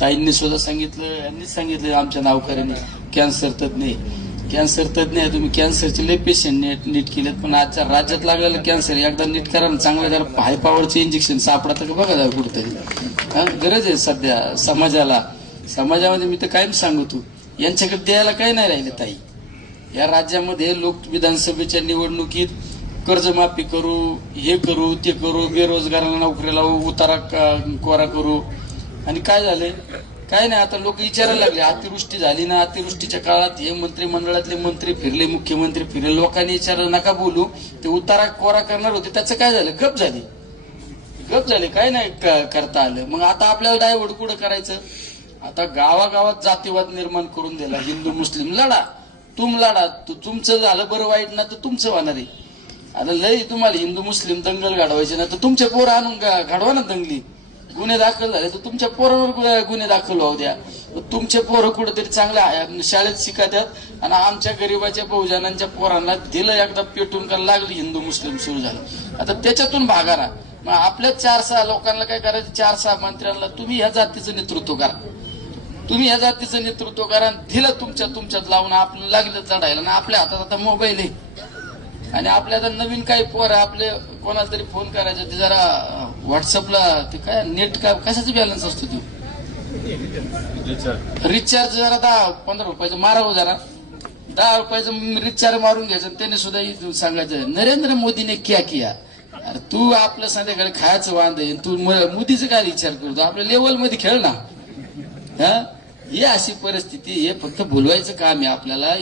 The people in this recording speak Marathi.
ताईंनी सुद्धा सांगितलं, यांनीच सांगितलं आमच्या नावकऱ्यांनी, कॅन्सर तज्ञ आहे तुम्ही, कॅन्सरचे लय पेशंट नीट केलेत, पण आजच्या राज्यात लागलेलं कॅन्सर एकदा नीट करा ना, चांगलं जरा हाय पॉवरचे इंजेक्शन सापडतं का बघा जावं कुठेतरी. गरज आहे सध्या समाजामध्ये. मी तर कायम सांगतो, यांच्याकडे द्यायला काही नाही राहिलं ताई. या राज्यामध्ये लोक विधानसभेच्या निवडणुकीत कर्जमाफी करू, हे करू, ते करू, बेरोजगारांना नोकरीला उतारा कोरा करू, आणि काय झालंय काय नाही. आता लोक विचारायला लागले, अतिवृष्टी झाली ना, अतिवृष्टीच्या काळात हे मंत्रिमंडळातले मंत्री फिरले, मुख्यमंत्री फिरले, लोकांनी विचारलं नका बोलू, ते उतारा कोरा करणार होते, त्याचं काय झालं, गप झाले, काय नाही करता आलं. मग आता आपल्याला डायव्हर्ट कुठं करायचं. आता गावागावात जातीवाद निर्माण करून दिला, हिंदू मुस्लिम लढा, तुमचं झालं बरं वाईट ना तर तुमचं होणार आहे. आता लय तुम्हाला हिंदू मुस्लिम दंगल घडवायचे ना तर तुमचे पोरं आणून घडवा ना दंगली. गुन्हे दाखल झाले तर तुमच्या पोरांवर गुन्हे दाखल होऊ द्या. तुमचे पोरं कुठेतरी चांगल्या शाळेत शिकतात आणि आमच्या गरीबाच्या बहुजनांच्या पोरांना दिलं एकदा पेटून का लागली, हिंदू मुस्लिम सुरू झालं. आता त्याच्यातून भागारा. मग आपल्या 4-6 लोकांना काय करायचं, 4-6 मंत्र्यांना तुम्ही ह्या जातीचं नेतृत्व करा, दिलं तुमच्यात लावून आपलं लागलं चढायला ना. आपल्या हातात आता मोबाईल आहे आणि आपल्या आता नवीन काही पोर आपले कोणाला तरी फोन करायचं, ते जरा व्हॉट्सअपला ते काय नेट काय कशाचा बॅलन्स असतो तो रिचार्ज जरा 10-15 रुपयाचं मारावं, जरा 10 रुपयाचं रिचार्ज मारून घ्यायचं. त्याने सुद्धा सांगायचं नरेंद्र मोदीने क्या किया. अरे तू आपलं संध्याकाळी खायचं वांद आहे, तू मोदीचं काय विचार करतो, आपल्या लेवल मध्ये खेळ ना. ही अशी परिस्थिती, हे फक्त बोलवायचं काम आहे आपल्याला.